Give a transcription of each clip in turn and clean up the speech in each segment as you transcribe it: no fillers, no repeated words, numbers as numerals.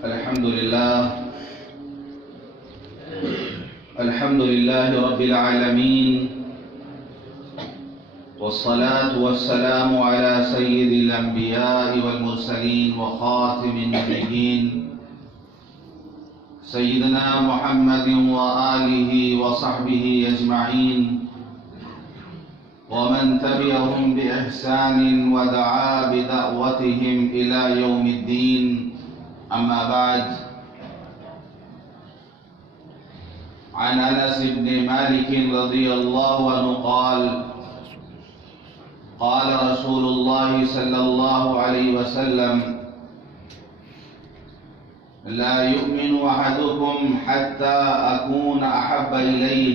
الحمد لله رب العالمين، والصلاة والسلام على سيد الأنبياء والمرسلين وخاتم النبيين سيدنا محمد وآله وصحبه أجمعين، ومن تبعهم بإحسان ودعا بدعوتهم إلى يوم الدين. أما بعد، عن أنس بن مالك رضي الله عنه قال: قال رسول الله صلى الله عليه وسلم: لا يؤمن أحدكم حتى أكون أحب إليه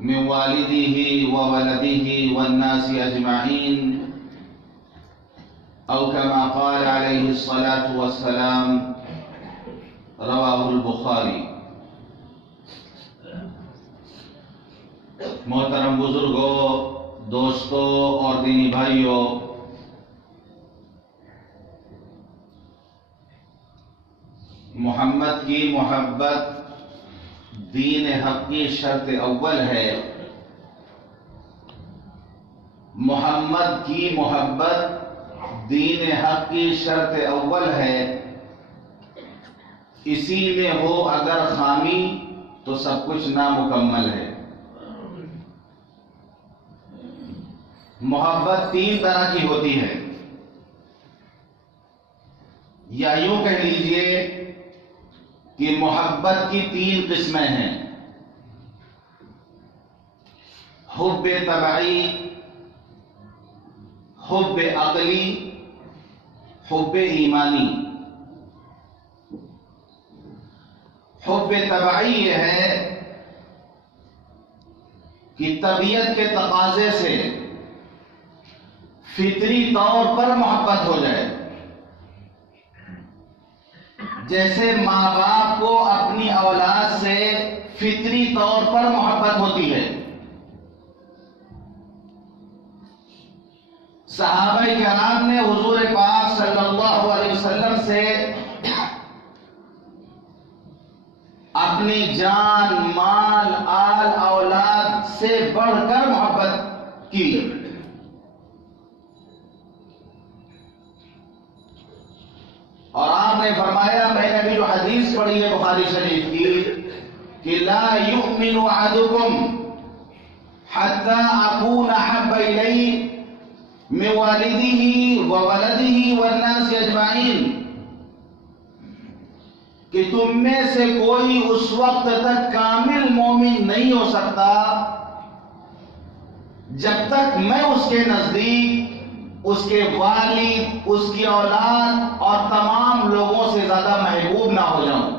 من والده وولده والناس أجمعين، أو كما قال عليه الصلاة والسلام. رواه البخاری. محترم بزرگوں، دوستوں اور دینی بھائیوں، محمد کی محبت دین حق کی شرط اول ہے. محمد کی محبت دین حق کی شرط اول ہے. اسی میں ہو اگر خامی تو سب کچھ نامکمل ہے. محبت تین طرح کی ہوتی ہے، یا یوں کہہ لیجئے کہ محبت کی تین قسمیں ہیں: حب طبعی، حب عقلی، حب ایمانی. حب طبعی یہ ہے کہ طبیعت کے تقاضے سے فطری طور پر محبت ہو جائے. جیسے ماں باپ کو اپنی اولاد سے فطری طور پر محبت ہوتی ہے. صحابہ کرام نے حضور پاک صلی اللہ علیہ وسلم سے اپنی جان، مال، آل، اولاد سے بڑھ کر محبت کی. اور آپ نے فرمایا، میں نے ابھی جو حدیث پڑھی ہے بخاری شریف کی، کہ لا یؤمن احدکم حتی اکون احب الیہ من والدہ وولدہ والناس اجمعین، کہ تم میں سے کوئی اس وقت تک کامل مومن نہیں ہو سکتا جب تک میں اس کے نزدیک اس کے والد، اس کی اولاد اور تمام لوگوں سے زیادہ محبوب نہ ہو جاؤں.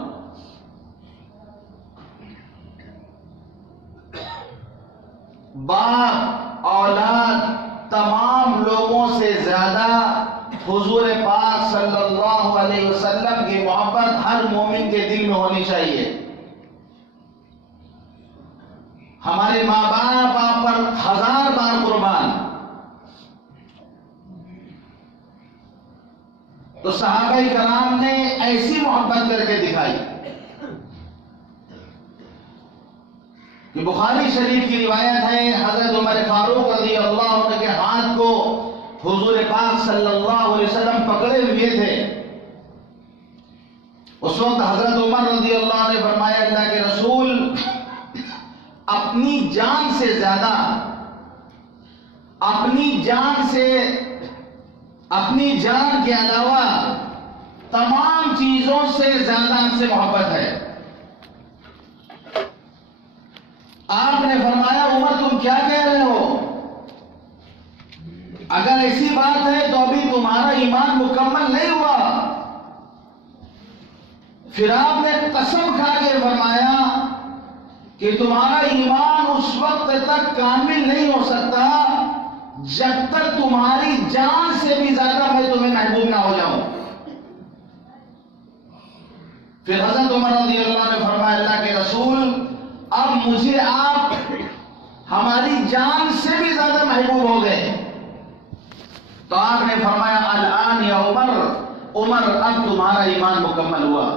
باپ، اولاد، تمام لوگوں سے زیادہ حضور پاک صلی اللہ علیہ وسلم کی محبت ہر مومن کے دل میں ہونی چاہیے. ہمارے ماں باپ آپ پر 1000 بار قربان. تو صحابہ کرام نے ایسی محبت کر کے دکھائی کہ بخاری شریف کی روایت ہے، حضرت عمر فاروق رضی اللہ عنہ کے ہاتھ کو حضور پاک صلی اللہ علیہ وسلم پکڑے ہوئے تھے. اس وقت حضرت عمر رضی اللہ عنہ نے فرمایا، اللہ کے رسول، اپنی جان سے زیادہ، اپنی جان کے علاوہ تمام چیزوں سے زیادہ آپ سے محبت ہے. آپ نے فرمایا، عمر تم کیا کہہ رہے ہو؟ اگر ایسی بات ہے تو ابھی تمہارا ایمان مکمل نہیں ہوا. پھر آپ نے قسم کھا کے فرمایا کہ تمہارا ایمان اس وقت تک کامل نہیں ہو سکتا جب تک تمہاری جان سے بھی زیادہ میں تمہیں محبوب نہ ہو جاؤں. پھر حضرت عمر رضی اللہ عنہ نے فرمایا، اللہ کے رسول، اب مجھے آپ ہماری جان سے بھی زیادہ محبوب ہو گئے. تو آپ نے فرمایا، الآن یا عمر عمر اب تمہارا ایمان مکمل ہوا۔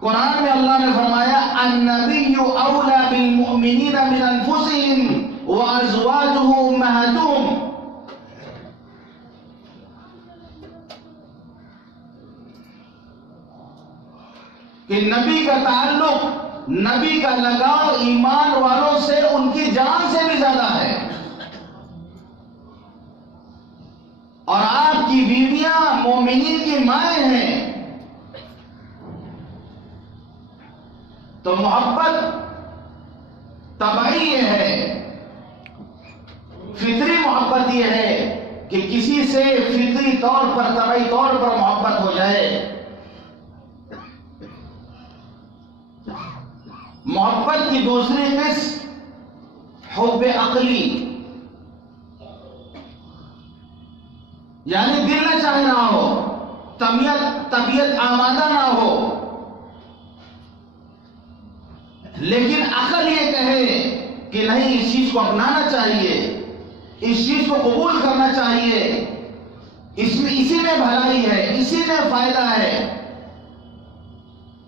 قرآن میں اللہ نے فرمایا النبی اولی بالمؤمنین من انفسهم وازواجہ امہاتہم، کہ نبی کا تعلق، نبی کا لگاؤ ایمان والوں سے ان کی جان سے بھی زیادہ ہے، اور آپ کی بیویاں مومنین کی مائیں ہیں، تو محبت طبعی یہ ہے، فطری محبت یہ ہے کہ کسی سے فطری طور پر، طبعی طور پر محبت ہو جائے۔ محبت کی دوسری قسم حب عقلی، یعنی دل نہ چاہے نہ ہو، طبیعت آمادہ نہ ہو، لیکن عقل یہ کہے کہ نہیں، اس چیز کو اپنانا چاہیے، اس چیز کو قبول کرنا چاہیے، اسی میں بھلائی ہے، اسی میں فائدہ ہے،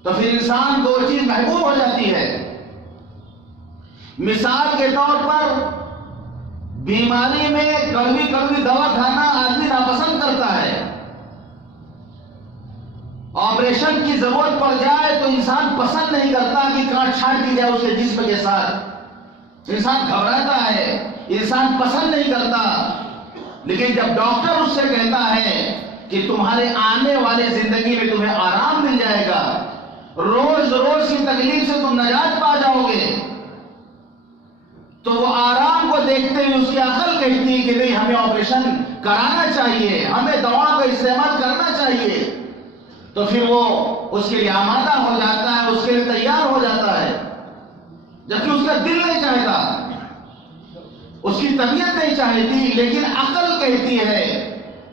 تو پھر انسان کو وہ چیز محبوب ہو جاتی ہے۔ مثال کے طور پر بیماری میں کڑوی کڑوی دوا کھانا آدمی ناپسند کرتا ہے، آپریشن کی ضرورت پڑ جائے تو انسان پسند نہیں کرتا کہ کاٹ چھانٹ کی جائے اس کے جسم کے ساتھ، انسان گھبراتا ہے، انسان پسند نہیں کرتا، لیکن جب ڈاکٹر اس سے کہتا ہے کہ تمہارے آنے والے زندگی میں تمہیں آرام مل جائے گا، روز روز کی تکلیف سے تم نجات پا جاؤ گے، تو وہ آرام کو دیکھتے ہوئے اس کی عقل کہتی ہے کہ نہیں، ہمیں آپریشن کرانا چاہیے، ہمیں دوا کا استعمال کرنا چاہیے، تو پھر وہ اس کے لیے آمادہ ہو جاتا ہے، اس کے لیے تیار ہو جاتا ہے، جبکہ اس کا دل نہیں چاہتا، اس کی طبیعت نہیں چاہتی، لیکن عقل کہتی ہے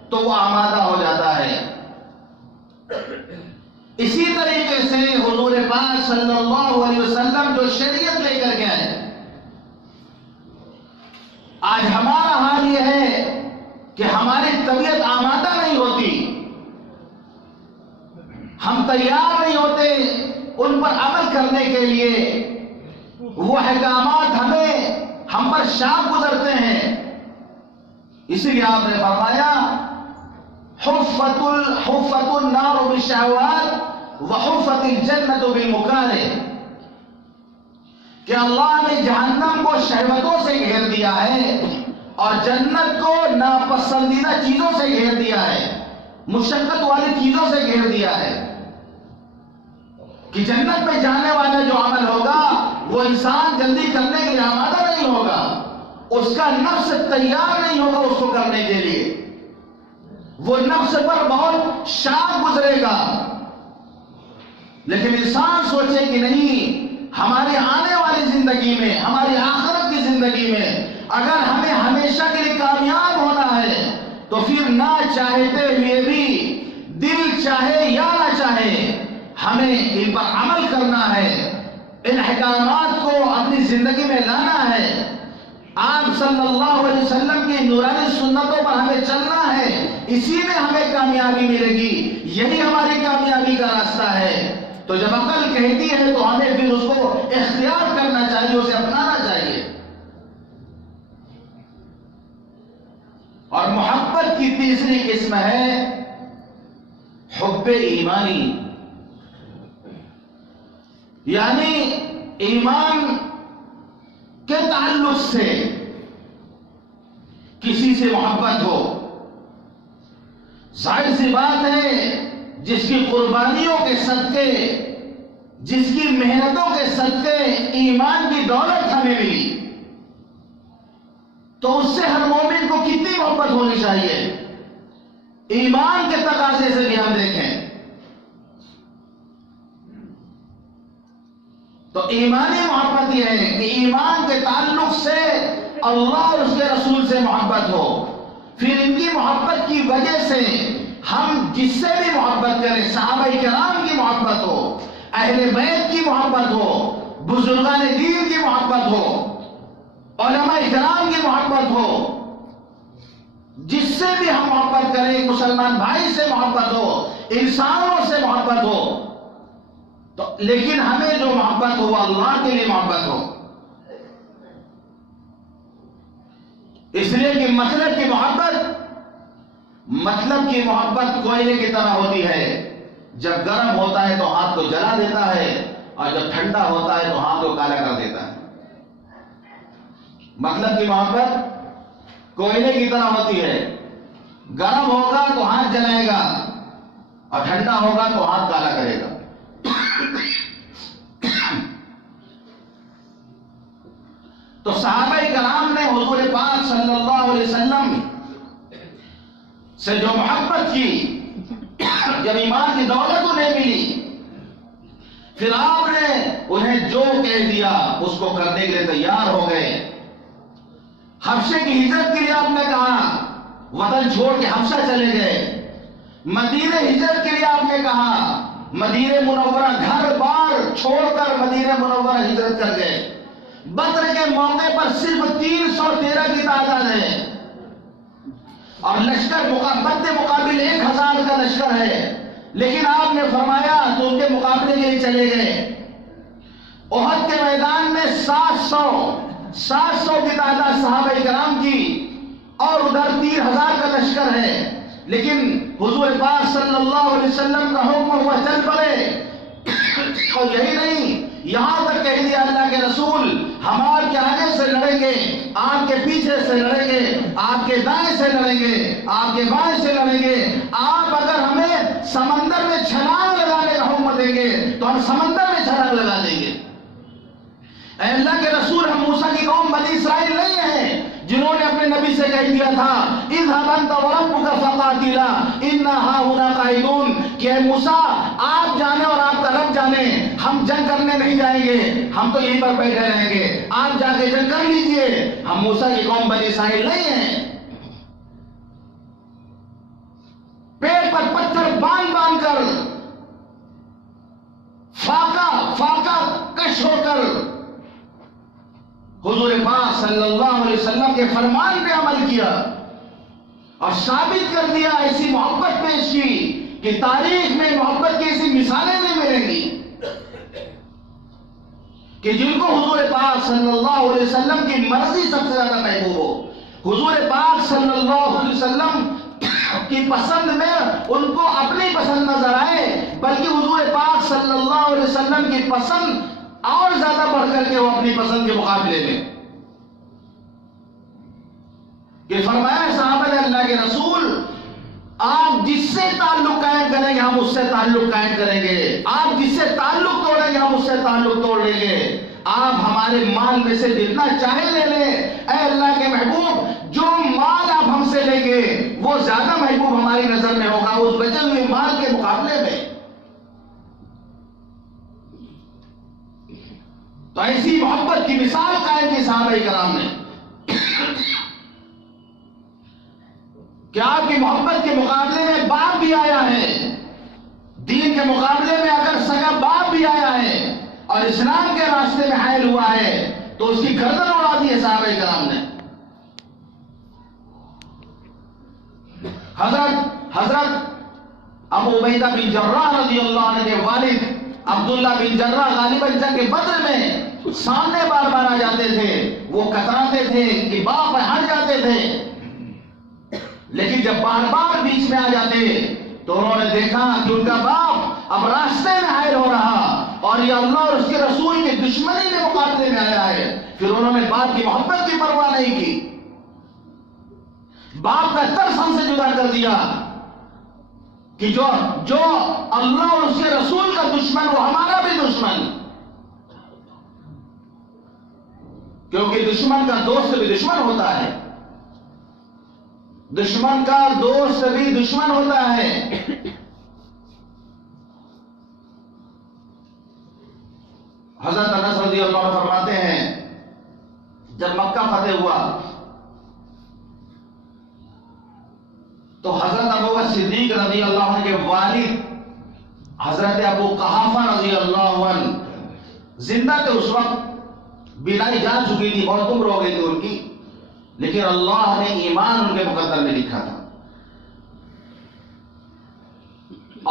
تو وہ آمادہ ہو جاتا ہے۔ اسی طریقے سے حضور پاک صلی اللہ علیہ وسلم جو شریعت لے کر گئے، آج ہمارا حال یہ ہے کہ ہماری طبیعت آمادہ نہیں ہوتی، ہم تیار نہیں ہوتے ان پر عمل کرنے کے لیے، وہ احکامات ہم پر شاق گزرتے ہیں، اسی لیے آپ نے فرمایا حفت النار بالشہوات وحفت الجنت بالمکارہ، کہ اللہ نے جہنم کو شہوتوں سے گھیر دیا ہے اور جنت کو ناپسندیدہ چیزوں سے گھیر دیا ہے، مشقت والی چیزوں سے گھیر دیا ہے، کہ جنت میں جانے والا جو عمل ہوگا وہ انسان جلدی کرنے کے لیے آمادہ نہیں ہوگا، اس کا نفس تیار نہیں ہوگا اس کو کرنے کے لیے، وہ نفس پر بہت شاق گزرے گا، لیکن انسان سوچے کہ نہیں، ہماری آنے والی زندگی میں، ہماری آخرت کی زندگی میں اگر ہمیں ہمیشہ کے لیے کامیاب ہونا ہے تو پھر نہ چاہتے ہوئے بھی، دل چاہے یا نہ چاہے، ہمیں ان پر عمل کرنا ہے، ان احکامات کو اپنی زندگی میں لانا ہے، آپ صلی اللہ علیہ وسلم کی نورانی سنتوں پر ہمیں چلنا ہے، اسی میں ہمیں کامیابی ملے گی، یہی ہماری کامیابی کا راستہ ہے۔ تو جب عقل کہتی ہے تو ہمیں پھر اس کو اختیار کرنا چاہیے، اسے اپنانا چاہیے۔ اور محبت کی تیسری قسم ہے حب ایمانی، یعنی ایمان کے تعلق سے کسی سے محبت ہو۔ ظاہر سی بات ہے، جس کی قربانیوں کے صدقے، جس کی محنتوں کے صدقے ایمان کی دولت ہمیں ملی، تو اس سے ہر مومن کو کتنی محبت ہونی چاہیے۔ ایمان کے تقاضے سے بھی ہم دیکھیں تو ایمانی محبت یہ ہے کہ ایمان کے تعلق سے اللہ اور اس کے رسول سے محبت ہو، پھر ان کی محبت کی وجہ سے ہم جس سے بھی محبت کریں، صحابہ کرام کی محبت ہو، اہل بیت کی محبت ہو، بزرگان دین کی محبت ہو، علماء کرام کی محبت ہو، جس سے بھی ہم محبت کریں، ایک مسلمان بھائی سے محبت ہو، انسانوں سے محبت ہو، تو لیکن ہمیں جو محبت ہو وہ اللہ کے لیے محبت ہو. اس لیے کہ مطلب کی محبت کوئلے کی طرح ہوتی ہے، جب گرم ہوتا ہے تو ہاتھ کو جلا دیتا ہے، اور جب ٹھنڈا ہوتا ہے تو ہاتھ کو کالا کر دیتا ہے. مطلب کی محبت کوئلے کی طرح ہوتی ہے، گرم ہوگا تو ہاتھ جلائے گا، اور ٹھنڈا ہوگا تو ہاتھ کالا کرے گا. تو صحابہ کرام نے حضور پاک صلی اللہ علیہ وسلم سے جو محبت کی، جب ایمان کی دولت انہیں ملی، پھر آپ نے انہیں جو کہہ دیا اس کو کرنے کے لیے تیار ہو گئے. حبشے کی ہجرت کے لیے آپ نے کہا، وطن چھوڑ کے حبشہ چلے گئے. مدینہ ہجرت کے لیے آپ نے کہا، مدینہ منورہ گھر بار چھوڑ کر مدینہ منورہ ہجرت کر گئے. بدر کے موقع پر صرف 313 کی تعداد ہے، اور لشکر بد مقابل 1000 کا لشکر ہے، لیکن آپ نے فرمایا تو ان کے مقابلے کے لیے چلے گئے. احد کے میدان میں 700 کی تعداد صحابہ کرام کی، اور ادھر 3000 کا لشکر ہے، لیکن حضور پاک صلی اللہ علیہ وسلم کا حکم ہوا چل پڑے. اور یہی نہیں، یہاں تک کہہ دیا اللہ کے رسول، ہم آپ کے آگے سے لڑیں گے، آپ کے پیچھے سے لڑیں گے، آپ کے دائیں سے لڑیں گے، آپ کے بائیں سے لڑیں گے. آپ اگر ہمیں سمندر میں چھلانگ لگانے کا حکم دیں گے تو ہم سمندر میں چھلانگ لگا دیں گے. اے اللہ کے رسول، ہم موسیٰ کی قوم بنی اسرائیل نہیں ہیں جنہوں نے اپنے نبی سے کہہ دیا تھا اذهب انت وربك فقاتلا انا هاهنا قاعدون، کہ اے موسیٰ آپ جانے اور آپ کا رب جانے، ہم جنگ کرنے نہیں جائیں گے، ہم تو یہیں پر بیٹھے رہیں گے، آپ جا کے جنگ کر لیجئے. ہم موسیٰ کی قوم بنی اسرائیل نہیں ہیں. پیٹ پر پتھر باندھ کر، فاقہ کش ہو کر حضور پاک صلی اللہ علیہ وسلم کے فرمان پہ عمل کیا، اور ثابت کر دیا، ایسی محبت پیش کی کہ تاریخ میں محبت کی ایسی مثالیں نہیں ملیں گی کہ جن کو حضور پاک صلی اللہ علیہ وسلم کی مرضی سب سے زیادہ محبوب ہو. حضور پاک صلی اللہ علیہ وسلم کی پسند میں ان کو اپنی پسند نظر آئے، بلکہ حضور پاک صلی اللہ علیہ وسلم کی پسند اور زیادہ بڑھ کر کے وہ اپنی پسند کے مقابلے میں کہ فرمایا صحابہ نے اللہ کے رسول، آپ جس سے تعلق قائم کریں گے ہم اس سے تعلق قائم کریں گے، آپ جس سے تعلق توڑیں گے ہم اس سے تعلق توڑ لیں گے. آپ ہمارے مال میں سے جتنا چاہے لے لیں، اے اللہ کے محبوب، جو مال آپ ہم سے لیں گے وہ زیادہ محبوب ہماری نظر میں ہوگا اس بچے ہوئے مال کے مقابلے میں. تو ایسی محبت کی مثال قائم کی صحابہ کرام نے کہ آپ کی محبت کے مقابلے میں باپ بھی آیا ہے، دین کے مقابلے میں اگر سگا باپ بھی آیا ہے اور اسلام کے راستے میں حائل ہوا ہے تو اس کی گردن اڑا دی ہے صحابہ کرام نے. حضرت ابو عبیدہ بن جراح رضی اللہ عنہ کے والد عبداللہ بن جراح غالباً جنگ بدر میں سامنے بار بار آ جاتے تھے، وہ کتراتے تھے کہ باپ ہٹ جاتے تھے، لیکن جب بار بار بیچ میں آ جاتے تو انہوں نے دیکھا کہ ان کا باپ اب راستے میں حائل ہو رہا اور یہ اللہ اور اس کے رسول کی دشمنی کے مقابلے میں آیا ہے. پھر انہوں نے باپ کی محبت کی پرواہ نہیں کی، باپ کا ترس ہم سے جدا کر دیا کہ جو اللہ اور اس کے رسول کا دشمن وہ ہمارا بھی دشمن، کیونکہ دشمن کا دوست بھی دشمن ہوتا ہے، دشمن کا دوست بھی دشمن ہوتا ہے. حضرت انس رضی اللہ عنہ فرماتے ہیں جب مکہ فتح ہوا تو حضرت ابوبکر صدیق رضی اللہ عنہ کے والد حضرت ابو قحافہ رضی اللہ عنہ زندہ تھے. اس وقت بیماری جا چکی تھی، بہت عمر ہو گئی تھی ان کی، لیکن اللہ نے ایمان ان کے مقدر میں لکھا تھا.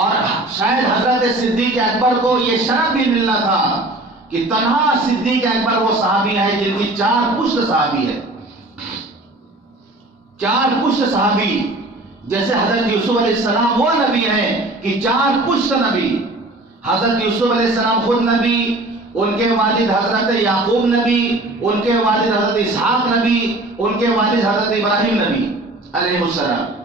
اور شاید حضرت صدیق اکبر کو یہ شرف بھی ملنا تھا کہ تنہا صدیق اکبر وہ صحابی ہے جن کی 4 پشت صحابی ہے، 4 پشت صحابی، جیسے حضرت یوسف علیہ السلام وہ نبی ہیں کہ 4 پشت نبی، حضرت یوسف علیہ السلام خود نبی، ان کے والد حضرت یعقوب نبی، ان کے والد حضرت اسحاق نبی، ان کے والد حضرت ابراہیم نبی علیہ السلام۔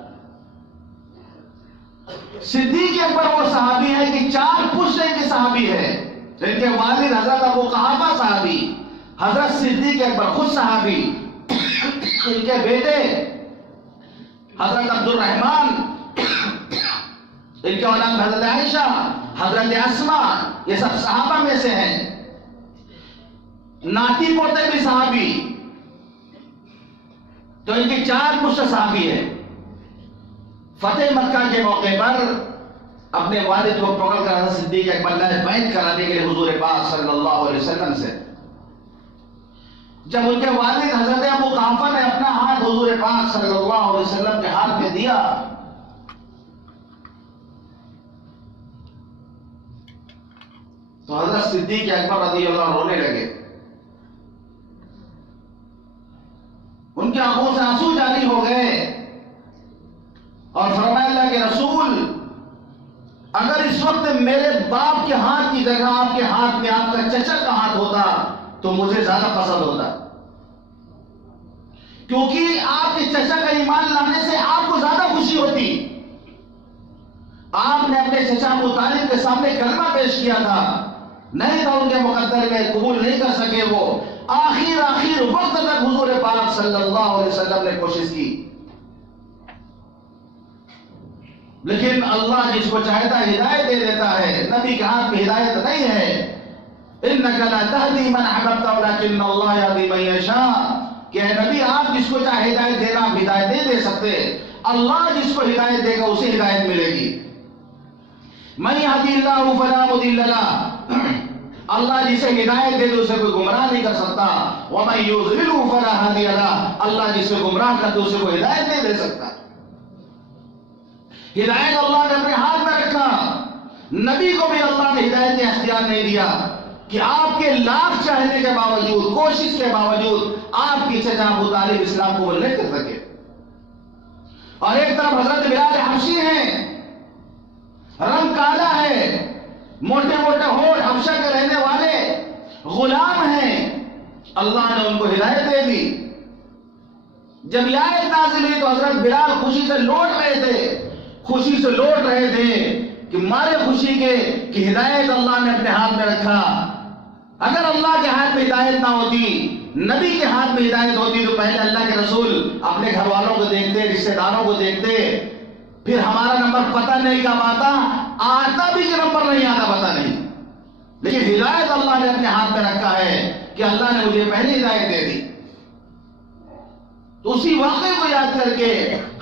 صدیق اکبر وہ صحابی ہے کہ 4 پشت کے صحابی ہے، ان کے والد حضرت ابو قحافہ صحابی، حضرت صدیق اکبر خود صحابی، ان کے بیٹے حضرت عبد الرحمن، ان کے اولاد حضرت عائشہ، حضرت اسماء، یہ سب صحابہ میں سے ہیں، ناتی پوتے بھی صحابی، تو ان کی 4 پشت صحابی ہے۔ فتح مکہ کے موقع پر اپنے والد کو پکڑ کر حضرت صدیق اکبر نے بیعت کرانے کے لیے حضور پاک صلی اللہ علیہ وسلم سے، جب ان کے والد حضرت ابو قحافہ نے اپنا ہاتھ حضور پاک صلی اللہ علیہ وسلم کے ہاتھ میں دیا تو حضرت صدیق اکبر رضی اللہ عنہ رونے لگے، ان کے آنکھوں سے آنسو جاری ہو گئے اور فرمایا اللہ کے رسول، اگر اس وقت میرے باپ کے ہاتھ کی جگہ آپ کے ہاتھ میں آپ کا چچا کا ہاتھ ہوتا تو مجھے زیادہ پسند ہوتا، کیونکہ آپ کے چچا کا ایمان لانے سے آپ کو زیادہ خوشی ہوتی۔ آپ نے اپنے چچا ابو طالب کے سامنے کلمہ پیش کیا تھا، نہیں تھا ان کے مقدر میں، قبول نہیں کر سکے، وہ آخر وقت تک حضور پاک صلی اللہ علیہ وسلم نے کوشش کی، لیکن اللہ جس کو چاہتا ہے ہدایت دے دیتا ہے، نبی کے ہاتھ میں ہدایت نہیں ہے۔ اِنَّكَ لَا تَهْدِي مَنْ أَحْبَبْتَ وَلَكِنَّ اللَّهَ يَهْدِي مَن يَشَاءُ، کہ اے نبی آپ جس کو چاہے ہدایت دینا آپ ہدایت نہیں دے سکتے، اللہ جس کو ہدایت دے گا اسے ہدایت ملے گی۔ مَن يَهْدِ اللَّهُ فَلَا مُضِلَّ لَهُ، اللہ جسے ہدایت دے دے اسے کوئی گمراہ نہیں کر سکتا، وَمَن يُضْلِلْهُ فَلَا هَادِيَ لَهُ، اللہ جسے گمراہ کر دے اسے کوئی ہدایت نہیں دے سکتا۔ ہدایت اللہ نے اپنے ہاتھ میں رکھا، نبی کو بھی اللہ نے ہدایت کا اختیار نہیں دیا کہ آپ کے لاکھ چاہنے کے باوجود، کوشش کے باوجود آپ کی چچا ابو طالب اسلام قبول نہیں کر سکے۔ اور ایک طرف حضرت بلال حبشی ہیں، رنگ کالا ہے، موٹے موٹے ہونٹ، حبشہ کے رہنے والے غلام ہیں، اللہ نے ان کو ہدایت دے دی۔ جب یہ آیت نازل ہوئی تو حضرت بلال خوشی سے لوٹ رہے تھے کہ مارے خوشی کے کہ ہدایت اللہ نے اپنے ہاتھ میں رکھا۔ اگر اللہ کے ہاتھ میں ہدایت نہ ہوتی، نبی کے ہاتھ میں ہدایت ہوتی تو پہلے اللہ کے رسول اپنے گھر والوں کو دیکھتے، رشتہ داروں کو دیکھتے، پھر ہمارا نمبر پتہ نہیں کب آتا بھی کہ نمبر نہیں آتا پتہ نہیں، لیکن ہدایت اللہ نے اپنے ہاتھ میں رکھا ہے کہ اللہ نے مجھے پہلے ہدایت دے دی۔ تو اسی واقعے کو یاد کر کے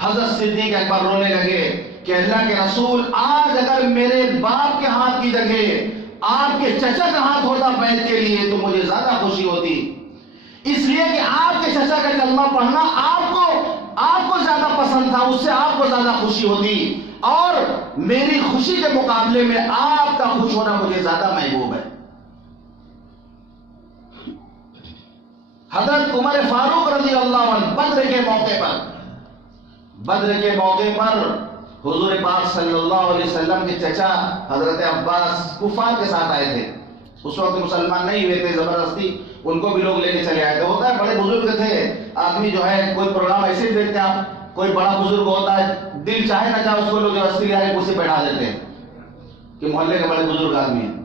حضرت صدیق اکبر رونے لگے کہ اللہ کے رسول، آج اگر میرے باپ کے ہاتھ کی جگہ آپ کے چچا کا ہاتھ ہوتا بیعت کے لیے تو مجھے زیادہ خوشی ہوتی، اس لیے کہ آپ کے چچا کا کلمہ پڑھنا آپ کو زیادہ پسند تھا، اس سے آپ کو زیادہ خوشی ہوتی، اور میری خوشی کے مقابلے میں آپ کا خوش ہونا مجھے زیادہ محبوب ہے۔ حضرت عمر فاروق رضی اللہ عنہ بدر کے موقع پر حضور پاک صلی اللہ علیہ وسلم کے چچا حضرت عباس کفار کے ساتھ آئے تھے، اس وقت مسلمان نہیں ہوئے تھے، زبردستی ان کو بھی لوگ لے کے چلے آئے تھے۔ ہوتا ہے بڑے بزرگ تھے، آدمی جو ہے کوئی پروگرام ایسے ہی دیکھتے ہیں، کوئی بڑا بزرگ ہوتا ہے، دل چاہے نہ چاہے اس کو لوگ زبردستی لے آئے کرسی بیٹھا دیتے ہیں کہ محلے کے بڑے بزرگ آدمی ہیں۔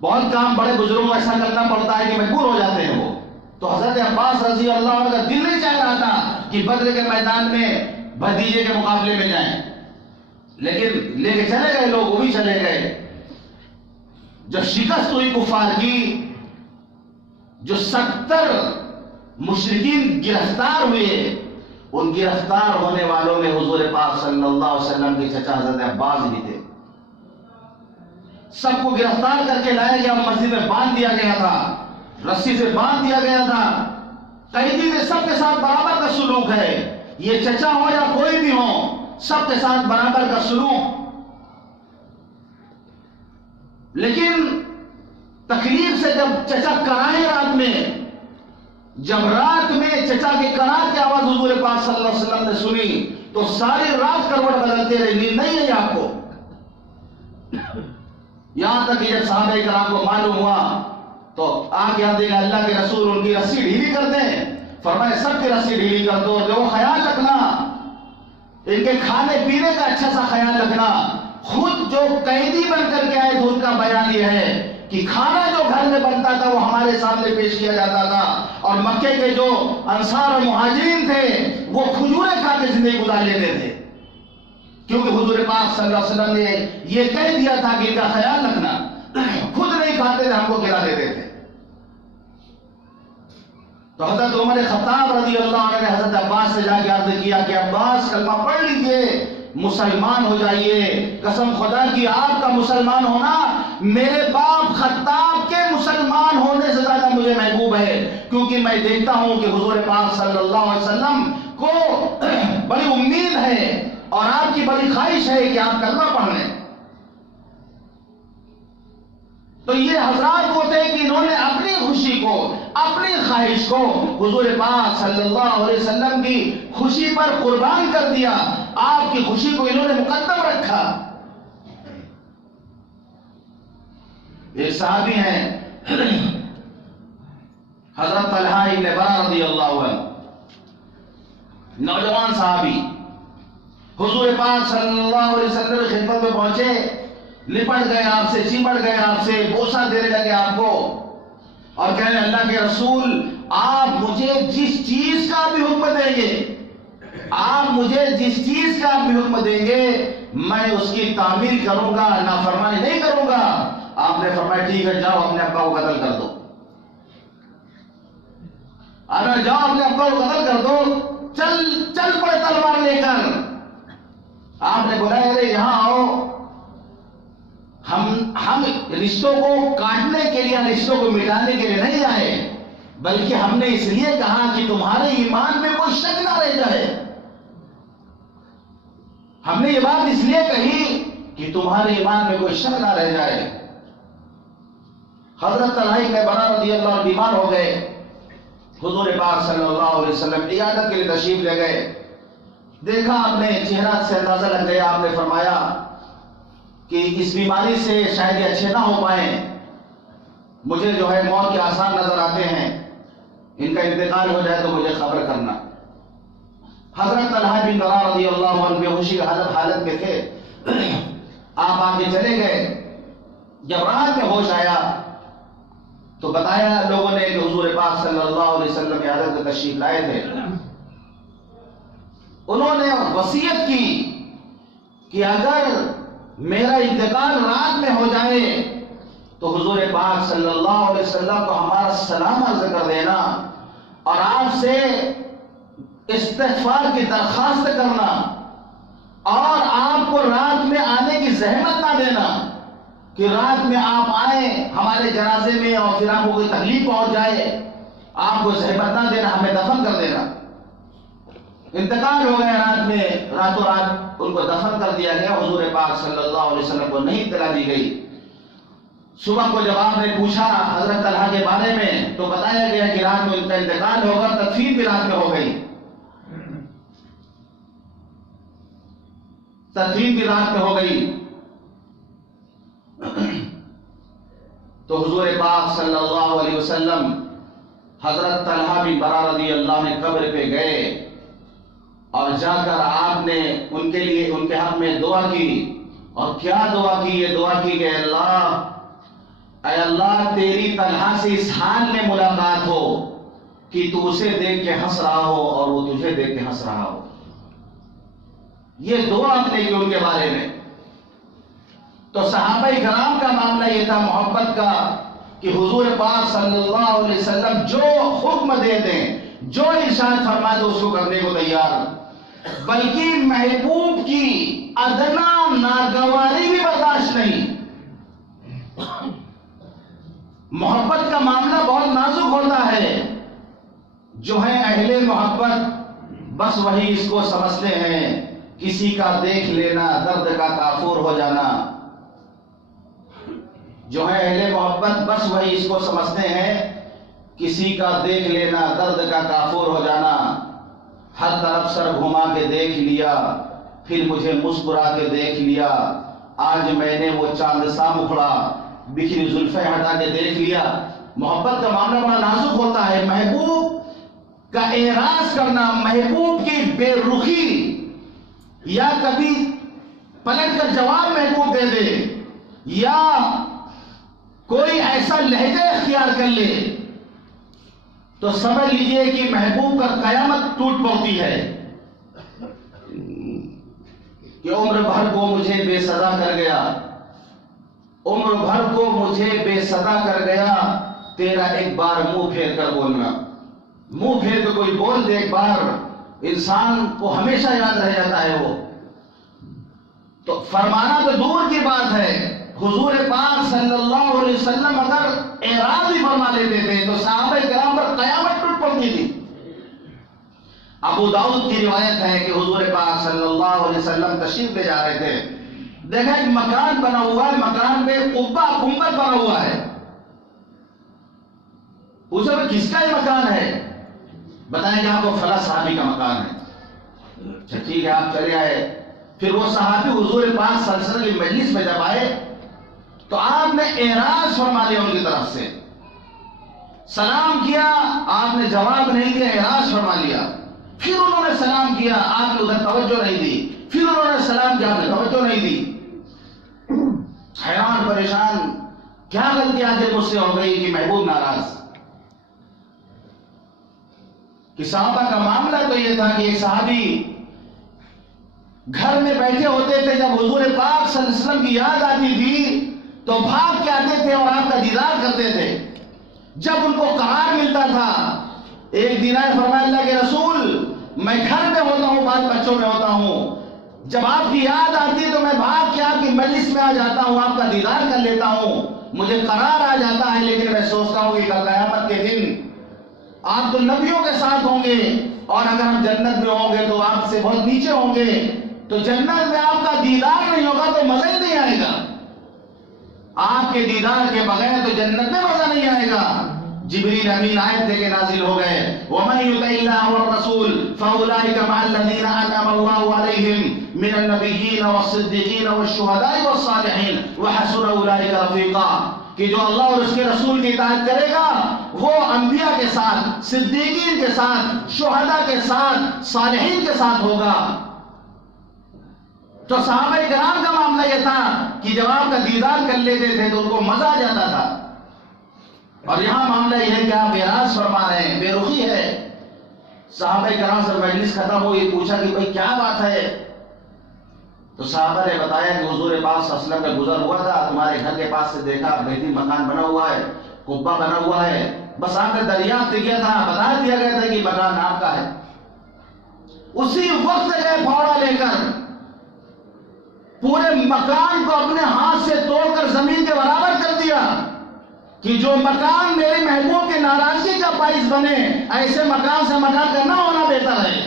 بہت کام بڑے بزرگوں کو ایسا کرنا پڑتا ہے کہ مجبور ہو جاتے ہیں وہ۔ تو حضرت عباس رضی اللہ عنہ کا دل نہیں چاہ رہا تھا کہ بدر کے میدان میں بھتیجے کے مقابلے میں جائیں، لیکن لے کے چلے گئے لوگ، وہ بھی چلے گئے۔ جب شکست ہوئی کفار کی، جو 70 مشرکین گرفتار ہوئے، ان گرفتار ہونے والوں میں حضور پاک صلی اللہ علیہ وسلم کے چچا حضرت عباس بھی تھے۔ سب کو گرفتار کر کے لایا گیا، مسجد میں باندھ دیا گیا تھا، رسی سے باندھ دیا گیا تھا۔ قیدی میں سب کے ساتھ برابر کا سلوک ہے، یہ چچا ہو یا کوئی بھی ہو، سب کے ساتھ برابر کا سلوک۔ لیکن تکلیف سے جب چچا کرائے رات میں، جب رات میں چچا کے کراہ کی آواز حضور پاک صلی اللہ علیہ وسلم نے سنی تو ساری رات کروٹ بدلتے رہے، نیند نہیں ہے آپ کو. یہاں تک کہ جب صحابہ کرام کو معلوم ہوا تو آگے ہم دیکھیں اللہ کے رسول ان کی رسی ڈھیلی کرتے ہیں. فرمائے سب کی رسی ڈھیلی کر دو، جو خیال رکھنا ان کے کھانے پینے کا اچھا سا خیال رکھنا. خود جو قیدی بن کر کے آئے تھے ان کا بیان یہ ہے کہ کھانا جو گھر میں بنتا تھا وہ ہمارے سامنے پیش کیا جاتا تھا، اور مکے کے جو انصار اور مہاجرین تھے وہ کھجوریں کھا کے زندگی گزار لیتے تھے، کیونکہ حضور پاک صلی اللہ علیہ وسلم نے یہ کہہ دیا تھا کہ ان کا خیال رکھنا. خود نہیں کھاتے تھے، ہم کو کھلا دیتے تھے. تو حضرت عمر خطاب رضی اللہ عنہ نے حضرت عباس سے جا کے عرض کیا کہ عباس کلمہ پڑھ لیجئے، مسلمان ہو جائیے. قسم خدا کی آپ کا مسلمان ہونا میرے باپ خطاب کے مسلمان ہونے سے زیادہ مجھے محبوب ہے، کیونکہ میں دیکھتا ہوں کہ حضور پاک صلی اللہ علیہ وسلم کو بڑی امید ہے اور آپ کی بڑی خواہش ہے کہ آپ کلمہ پڑھ لیں. تو یہ حضرات وہ تھے کہ انہوں نے اپنی خوشی کو، اپنی خواہش کو حضور پاک صلی اللہ علیہ وسلم کی خوشی پر قربان کر دیا. آپ کی خوشی کو انہوں نے مقدم رکھا. ایک صحابی ہیں حضرت طلحہ ابن برہ رضی اللہ عنہ، نوجوان صحابی حضور پاک صلی اللہ علیہ وسلم کی خدمت میں پہنچے، لپٹ گئے آپ سے، چمٹ گئے آپ سے، بوسہ دینے لگے آپ کو اور کہنے اللہ کے رسول آپ مجھے جس چیز کا بھی حکم دیں گے، آپ مجھے جس چیز کا بھی حکم دیں گے میں اس کی تعمیل کروں گا، نافرمانی نہیں کروں گا. آپ نے فرمایا ٹھیک ہے جاؤ اپنے ابا کو قتل کر دو. اگر جاؤ اپنے ابا کو قتل کر دو، چل پڑے تلوار لے کر. آپ نے بلایا ارے یہاں آؤ، ہم رشتوں کو کاٹنے کے لیے، رشتوں کو مٹانے کے لیے نہیں آئے، بلکہ ہم نے اس لیے کہا کہ تمہارے ایمان میں کوئی شک نہ رہ جائے. ہم نے یہ بات اس لیے کہی کہ تمہارے ایمان میں کوئی شک نہ رہ جائے. حضرت طلحہ ابن برہ رضی اللہ عنہ بیمار ہو گئے. حضور پاک صلی اللہ علیہ وسلم عیادت کے لیے تشریف لے گئے. دیکھا آپ نے، چہرہ سے اندازہ لگ گیا. آپ نے فرمایا کہ اس بیماری سے شاید یہ اچھے نہ ہو پائیں، مجھے جو ہے موت کے آثار نظر آتے ہیں، ان کا انتقال ہو جائے تو مجھے خبر کرنا. حضرت طلحہ بن برہ رضی اللہ عنہ بے ہوشی حالت میں تھے. آپ آگے چلے گئے. جب رات میں ہوش آیا تو بتایا لوگوں نے کہ حضور پاک صلی اللہ علیہ وسلم کی عادت میں تشریف لائے تھے. انہوں نے وصیت کی کہ اگر میرا انتقال رات میں ہو جائے تو حضور پاک صلی اللہ علیہ وسلم کو ہمارا سلام عرض کر دینا اور آپ سے استغفار کی درخواست کرنا اور آپ کو رات میں آنے کی زحمت نہ دینا کہ رات میں آپ آئیں ہمارے جنازے میں اور پھر آپ کو کوئی تکلیف پہنچ جائے. آپ کو زحمت نہ دینا، ہمیں دفن کر دینا. انتقال ہو گیا رات میں، راتوں رات ان کو دفن کر دیا گیا. حضور پاک صلی اللہ علیہ وسلم کو نہیں اطلاع دی گئی. صبح کو جب آپ نے پوچھا حضرت طلحہ کے بارے میں تو بتایا گیا کہ رات میں ان کا انتقال ہوگا. تدفین بھی رات میں ہو گئی. تدفین بھی رات میں ہو گئی. تو حضور پاک صلی اللہ علیہ وسلم حضرت طلحہ بن برہ رضی اللہ عنہ قبر پہ گئے اور جا کر آپ نے ان کے لیے، ان کے حق میں دعا کی. اور کیا دعا کی؟ یہ دعا کی کہ اے اللہ تیری طلحہ سے اس حال میں ملاقات ہو کہ تو اسے دیکھ کے ہنس رہا ہو اور وہ تجھے دیکھ کے ہنس رہا ہو. یہ دعا آپ نے کی ان کے بارے میں. تو صحابہ کرام کا معاملہ یہ تھا محبت کا کہ حضور پاک صلی اللہ علیہ وسلم جو حکم دے دیں، جو ارشاد فرما دے اس کو کرنے کو تیار، بلکہ محبوب کی ادنا ناگواری بھی برداشت نہیں. محبت کا معاملہ بہت نازک ہوتا ہے. جو ہے اہل محبت بس وہی اس کو سمجھتے ہیں کسی کا دیکھ لینا درد کا کافور ہو جانا. جو ہے اہل محبت بس وہی اس کو سمجھتے ہیں کسی کا دیکھ لینا درد کا کافور ہو جانا، ہر طرف سر گھما کے دیکھ لیا پھر مجھے مسکرا کے دیکھ لیا، آج میں نے وہ چاند سا مکھڑا بکھری زلفیں ہٹا کے دیکھ لیا۔ محبت کا معاملہ بڑا نازک ہوتا ہے، محبوب کا اعراض کرنا، محبوب کی بے رخی یا کبھی پلٹ کر جواب محبوب دے دے یا کوئی ایسا لہجہ اختیار کر لے تو سمجھ لیجئے کہ محبوب کا قیامت ٹوٹ پڑتی ہے کہ عمر بھر کو مجھے بے صدا کر گیا، عمر بھر کو مجھے بے صدا کر گیا، تیرا ایک بار منہ پھیر کر بولنا، منہ پھیر کے کوئی بول دے ایک بار، انسان کو ہمیشہ یاد رہ جاتا ہے وہ۔ تو فرمانا تو دور کی بات ہے، حضور پاک صلی اللہ علیہ وسلم اگر اعراض ہی فرما لیتے تھے تو صحابہ کرام پر قیامت ٹوٹ پڑتی تھی۔ ابو داؤد کی روایت ہے کہ حضور پاک صلی اللہ علیہ وسلم تشریف لے جا رہے تھے، دیکھا ایک مکان بنا ہوا ہے، مکان پہ قبہ گنبد بنا ہوا ہے، پوچھا کس کا یہ مکان ہے؟ بتائیں کہ آپ کو فلاں صحابی کا مکان ہے۔ اچھا ٹھیک ہے، آپ چلے آئے، پھر وہ صحابی حضور پاک صلی اللہ علیہ وسلم کی مجلس میں جب آئے تو آپ نے اعراض فرما لیا، ان کی طرف سے سلام کیا، آپ نے جواب نہیں دیا، اعراض فرما لیا، پھر انہوں نے سلام کیا، آپ نے ادھر توجہ نہیں دی، پھر انہوں نے سلام کیا، آپ نے توجہ نہیں دی۔ حیران پریشان، کیا غلطی آج مجھ سے ہو گئی کہ محبوب ناراض؟ کہ صحابہ کا معاملہ تو یہ تھا کہ ایک صحابی گھر میں بیٹھے ہوتے تھے، جب حضور پاک صلی اللہ علیہ وسلم کی یاد آتی تھی تو بھاگ کے آتے تھے اور آپ کا دیدار کرتے تھے۔ جب ان کو قرار ملتا تھا، ایک دن آئے فرمایا اللہ کے رسول میں گھر میں ہوتا ہوں، بال بچوں میں ہوتا ہوں، جب آپ کی یاد آتی ہے تو میں بھاگ کے آپ کی مجلس میں آ جاتا ہوں، آپ کا دیدار کر لیتا ہوں، مجھے قرار آ جاتا ہے، لیکن میں سوچتا ہوں کہ کل قیامت کے دن آپ تو نبیوں کے ساتھ ہوں گے اور اگر ہم جنت میں ہوں گے تو آپ سے بہت نیچے ہوں گے، تو جنت میں آپ کا دیدار نہیں ہوگا تو مزہ ہی نہیں آئے گا، آپ کے دیدار کے بغیر تو جنت میں مزہ نہیں آئے گا۔ جبریل امین آیت لے کے نازل ہو گئے، وَمَن يُطِعِ اللَّهَ وَالرَّسُولَ فَأُولَٰئِكَ مَعَ الَّذِينَ أَنْعَمَ اللَّهُ عَلَيْهِم مِّنَ النَّبِيِّينَ وَالصِّدِّيقِينَ وَالشُّهَدَاءِ وَالصَّالِحِينَ وَحَسُنَ أُولَٰئِكَ رَفِيقًا، کہ جو اللہ اور اس کے رسول کی اطاعت کرے گا وہ انبیاء کے ساتھ، صدیقین کے ساتھ، شہداء کے ساتھ، صالحین کے ساتھ ہوگا۔ تو صحابہ کرام کا معاملہ یہ تھا کہ جب آپ کا دیدار کر لیتے تھے تو ان کو مزہ آ جاتا تھا، اور یہاں معاملہ یہ ہے کہ آپ اعراض فرما رہے ہیں، بے رخی ہے۔ صحابہ کرام سے مجلس ختم ہوئی، پوچھا کہ بھائی کیا بات ہے؟ تو صحابہ نے بتایا کہ حضور پاک صلی اللہ علیہ وسلم کا گزر ہوا تھا، تمہارے گھر کے پاس سے دیکھا، بہترین مکان بنا ہوا ہے، قبہ بنا ہوا ہے، بس آپ نے دریافت کیا تھا، بتا دیا گیا تھا کہ مکان آپ کا ہے۔ اسی وقت گئے پھاوڑا لے کر پورے مکان کو اپنے ہاتھ سے توڑ کر زمین کے برابر کر دیا کہ جو مکان میرے محبوب کی ناراضگی کا باعث بنے، ایسے مکان سے مکان کا نہ ہونا بہتر ہے۔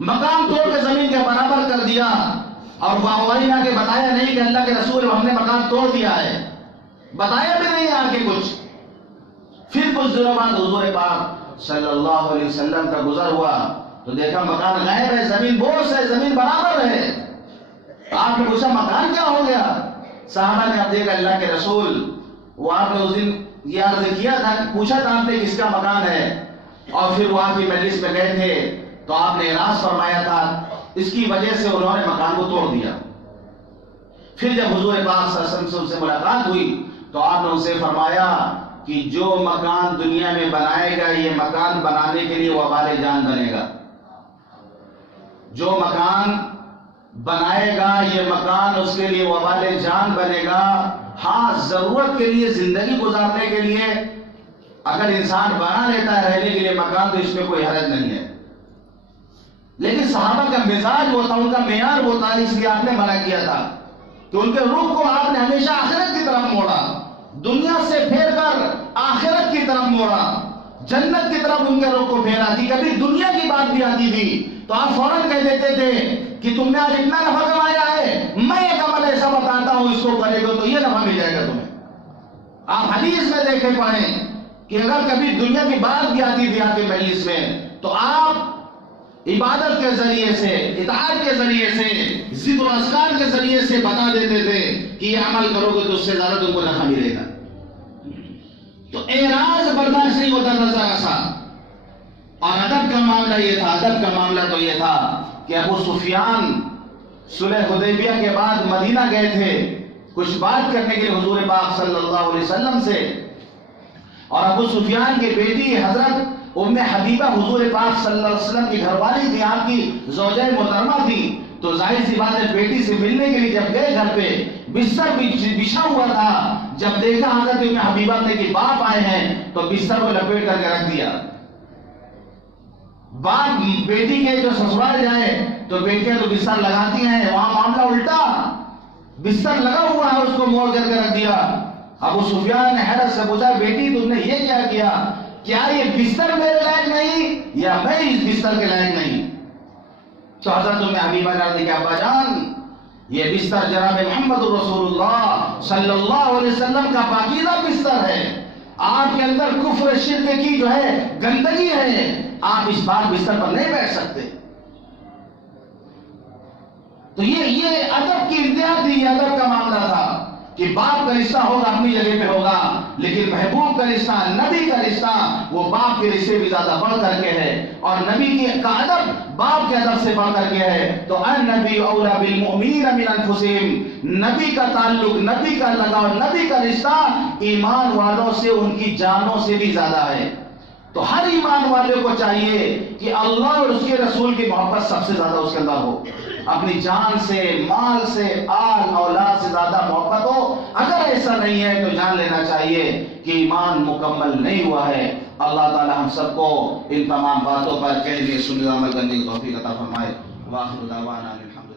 مکان توڑ کے زمین کے برابر کر دیا، اور واہواہی نہ کہ بتایا نہیں کہ اللہ کے رسول ہم نے مکان توڑ دیا ہے، بتایا بھی نہیں آگے کچھ۔ پھر کچھ دنوں بعد حضور پاک صلی اللہ علیہ وسلم کا گزر ہوا تو دیکھا مکان غائب ہے، زمین بوس ہے، زمین برابر ہے۔ آپ نے پوچھا مکان کیا ہو گیا؟ صحابہ نے اب دیکھا اللہ کے رسول، وہ آپ نے اس دن یہ عرض کیا تھا، پوچھا تھا آپ نے کس کا مکان ہے، اور پھر وہ آپ کی مجلس میں گئے تھے تو آپ نے اعراض فرمایا تھا، اس کی وجہ سے انہوں نے مکان کو توڑ دیا۔ پھر جب حضور پاک صلی اللہ علیہ وسلم سے ملاقات ہوئی تو آپ نے ان سے فرمایا کہ جو مکان دنیا میں بنائے گا یہ مکان بنانے کے لیے وبال جان بنے گا، جو مکان بنائے گا یہ مکان اس کے لیے وبال جان بنے گا۔ ہاں ضرورت کے لیے، زندگی گزارنے کے لیے اگر انسان بنا لیتا ہے رہنے کے لیے مکان تو اس میں کوئی حرج نہیں ہے، لیکن صحابہ کا مزاج وہ تھا، ان کا معیار وہ تھا، اس لیے آپ نے منع کیا تھا کہ ان کے رخ کو آپ نے ہمیشہ آخرت کی طرف موڑا، دنیا سے پھیر کر آخرت کی طرف موڑا، جنت کی طرف ان کے رخ کو پھیرا تھی۔ کبھی دنیا کی بات بھی آتی تھی تو آپ فوراً کہہ دیتے تھے کہ تم نے آج اتنا نفع کمایا ہے، میں ایک عمل ایسا بتاتا ہوں اس اس کو کرے گا تو یہ نفع مل جائے گا تمہیں. آپ حدیث میں دیکھیں پڑھیں کہ اگر کبھی دنیا کی بات بھی آتی تھی آپ کے مجلس میں تو آپ عبادت کے ذریعے سے، اطاعت کے ذریعے سے، ذکر و اذکار کے ذریعے سے بتا دیتے تھے کہ یہ عمل کرو گے تو اس سے زیادہ تم کو نفع ملے گا. تو اعراض برداشت نہیں ہوتا تھا ذرا سا. اور ادب کا معاملہ یہ تھا، ادب کا معاملہ تو یہ تھا کہ ابو سفیان صلح حدیبیہ کے بعد مدینہ گئے تھے کچھ بات کرنے کے لیے حضور پاک صلی اللہ علیہ وسلم سے. اور ابو سفیان کی بیٹی حضرت ام حبیبہ حضور پاک صلی اللہ علیہ وسلم کی گھر والی تھی، آپ کی زوجہ محترمہ تھی. تو ظاہر سی بات ہے بیٹی سے ملنے کے لیے جب گئے گھر پہ بستر بچھا ہوا تھا، جب دیکھا حضرت ام حبیبہ نے کہ باپ آئے ہیں تو بستر کو لپیٹ کر کے رکھ دیا. باپ بیٹی کے جو سسرال جائے تو بیٹیاں تو بستر لگاتی ہیں، وہاں معاملہ الٹا، بستر لگا ہوا ہے اس کو موڑ کر کے رکھ دیا. ابو سفیان نے حیرت سے پوچھا بیٹی تم نے یہ کیا کیا؟ کیا یہ بستر میرے لائق نہیں یا میں اس بستر کے لائق نہیں؟ تو حضرت ام حبیبہ نے کہا ابا جان یہ بستر جناب محمد رسول اللہ صلی اللہ علیہ وسلم کا پاکیزہ بستر ہے، آپ کے اندر کفر شرک کی جو ہے گندگی ہے، آپ اس بار بستر پر نہیں بیٹھ سکتے. تو یہ ادب کی انتہا تھی، یہ ادب کا معاملہ تھا کہ باپ کا رشتہ ہوگا اپنی جگہ پہ ہوگا، لیکن محبوب کا رشتہ، نبی کا رشتہ وہ باپ کے رشتے بھی زیادہ بڑھ کر کے ہے، اور نبی کا ادب باپ کے ادب سے بڑھ کر کے ہے. تو النبی اولا بالمؤمنین من انفسہم، نبی کا تعلق، نبی کا لگاؤ، نبی کا رشتہ ایمان والوں سے ان کی جانوں سے بھی زیادہ ہے. تو ہر ایمان والے کو چاہیے کہ اللہ اور اس کے رسول کی محبت سب سے زیادہ اس کے اندر ہو، اپنی جان سے، مال سے، آل اولاد سے زیادہ محبت ہو. اگر ایسا نہیں ہے تو جان لینا چاہیے کہ ایمان مکمل نہیں ہوا ہے. اللہ تعالی ہم سب کو ان تمام باتوں پر کہنے، سننے، عمل کرنے کی توفیق عطا فرمائے. واخر دعوانا الحمد